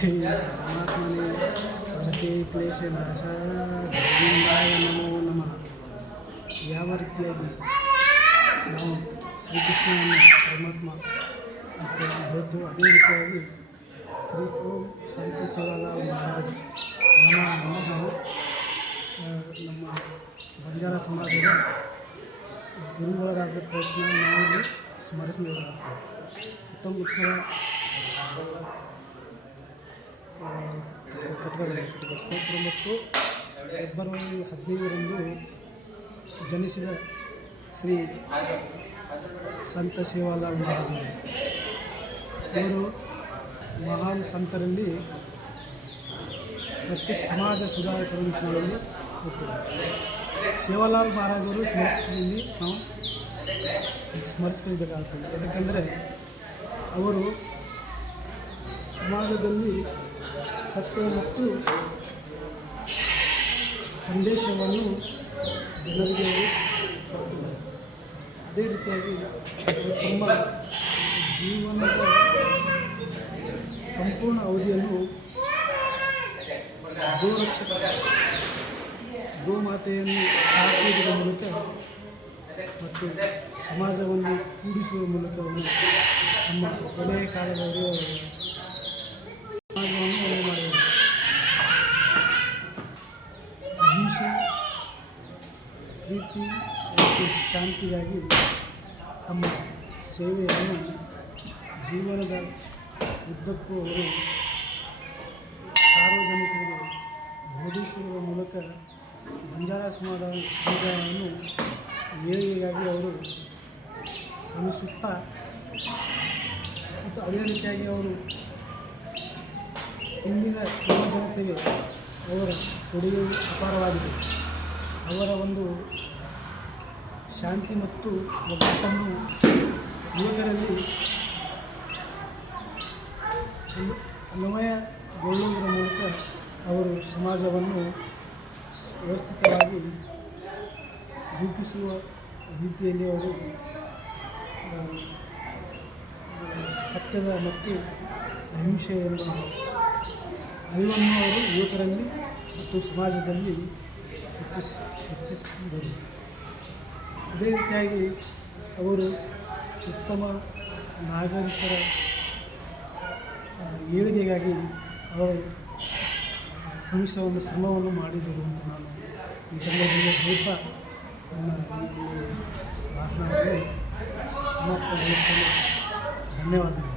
ಪರಮಾತ್ಮನೇ ಪ್ರತಿ ಕ್ಲೇಶ ನಾಶ ಗೋವಿಂದಾಯ ನಮೋ ನಮಃ. ಯಾವ ರೀತಿಯಾಗಿ ನಾವು ಶ್ರೀಕೃಷ್ಣನನ್ನು ಪರಮಾತ್ಮ ಅಂತ ಹೇಳ್ತೀವೋ ಅದೇ ರೀತಿಯಾಗಿ ಶ್ರೀ ಓಂ ಸಂತ ಸೇವಾಲಾಲ್ ಮಹಾರಾಜ್ ನಾವು ನಮ್ಮ ಬಂಜಾರ ಸಮಾಜದ ಗುರುಗಳಾದ ಪ್ರಶ್ನೆ ನಾವು ಸ್ಮರಿಸಬೇಕಾಗ್ತದೆ. 1919 ಫೆಬ್ರವರಿ 15ರಂದು ಜನಿಸಿದ ಶ್ರೀ ಸಂತ ಸೇವಾಲಾಲ್ ಮಹಾರಾಜ್ ಇವರು ಮಹಾನ್ ಸಂತರಲ್ಲಿ ಮತ್ತು ಸಮಾಜ ಸುಧಾರಕರಲ್ಲಿ ಹುಟ್ಟಿದರು. ಸೇವಾಲಾಲ್ ಮಹಾರಾಜರು ಸ್ಮರಿಸಿದಲ್ಲಿ ನಾವು ಸ್ಮರಿಸಬೇಕಾಗ್ತದೆ. ಯಾಕಂದರೆ ಅವರು ಸಮಾಜದಲ್ಲಿ ಸತ್ಯ ಮತ್ತು ಸಂದೇಶವನ್ನು ಜನರಿಗೆ ಕೊಟ್ಟಿದ್ದಾರೆ. ಅದೇ ರೀತಿಯಾಗಿ ತುಂಬ ಜೀವನದ ಸಂಪೂರ್ಣ ಅವಧಿಯನ್ನು ಗೋರಕ್ಷಕ ಗೋಮಾತೆಯನ್ನು ಸಾಕುವುದರ ಮೂಲಕ ಮತ್ತು ಸಮಾಜವನ್ನು ಕೂಡಿಸುವ ಮೂಲಕ ಅವರು ನಮ್ಮ ಕೊನೆಯ ಕಾಲದಲ್ಲಿ ಸಮಾಜವನ್ನು ಮಾಡಿದರು. ಅಹಿಂಸೆ, ಪ್ರೀತಿ ಮತ್ತು ಶಾಂತಿಗಾಗಿ ತಮ್ಮ ಸೇವೆಯನ್ನು ಜೀವನದ ಉದ್ದಕ್ಕೂ ಅವರು ಸಾರ್ವಜನಿಕರಿಗೆ ಬೋಧಿಸುವ ಮೂಲಕ ಬಂಜಾರ ಸಮುದಾಯವನ್ನು ಏಳಿಗೆಗಾಗಿ ಅವರು ಶ್ರಮಿಸುತ್ತಾ ಮತ್ತು ಅದೇ ರೀತಿಯಾಗಿ ಅವರು ಇಂದಿನ ಯುವ ಜನತೆಗೆ ಅವರ ಕೊಡುಗೆ ಅಪಾರವಾಗಿದೆ. ಅವರ ಒಂದು ಶಾಂತಿ ಮತ್ತು ಒಗ್ಗಟ್ಟನ್ನು ಯುವಕರಲ್ಲಿ ಅನ್ವಯಗೊಳ್ಳುವುದರ ಮೂಲಕ ಅವರು ಸಮಾಜವನ್ನು ವ್ಯವಸ್ಥಿತವಾಗಿ ರೂಪಿಸುವ ರೀತಿಯಲ್ಲಿ ಅವರು ಸತ್ಯದ ಮತ್ತು ಅಹಿಂಸೆ ಎಂಬ ಅರಿವನ್ನು ಅವರು ಯುವಕರಲ್ಲಿ ಮತ್ತು ಸಮಾಜದಲ್ಲಿ ಹೆಚ್ಚಿಸಿದರು. ಅದೇ ರೀತಿಯಾಗಿ ಅವರು ಉತ್ತಮ ನಾಗರಿಕರ ಏಳಿಗೆಗಾಗಿ ಅವರು ಶ್ರಮವನ್ನು ಮಾಡಿದರು ಅಂತ ನಾನು ಈ ಸಂದರ್ಭದಲ್ಲಿ ಹೇಳ್ತಾ ನನ್ನ ಭಾಷಣವನ್ನು ಸಮಾಪ್ತಗೊಳಿಸಲು ಧನ್ಯವಾದಗಳು.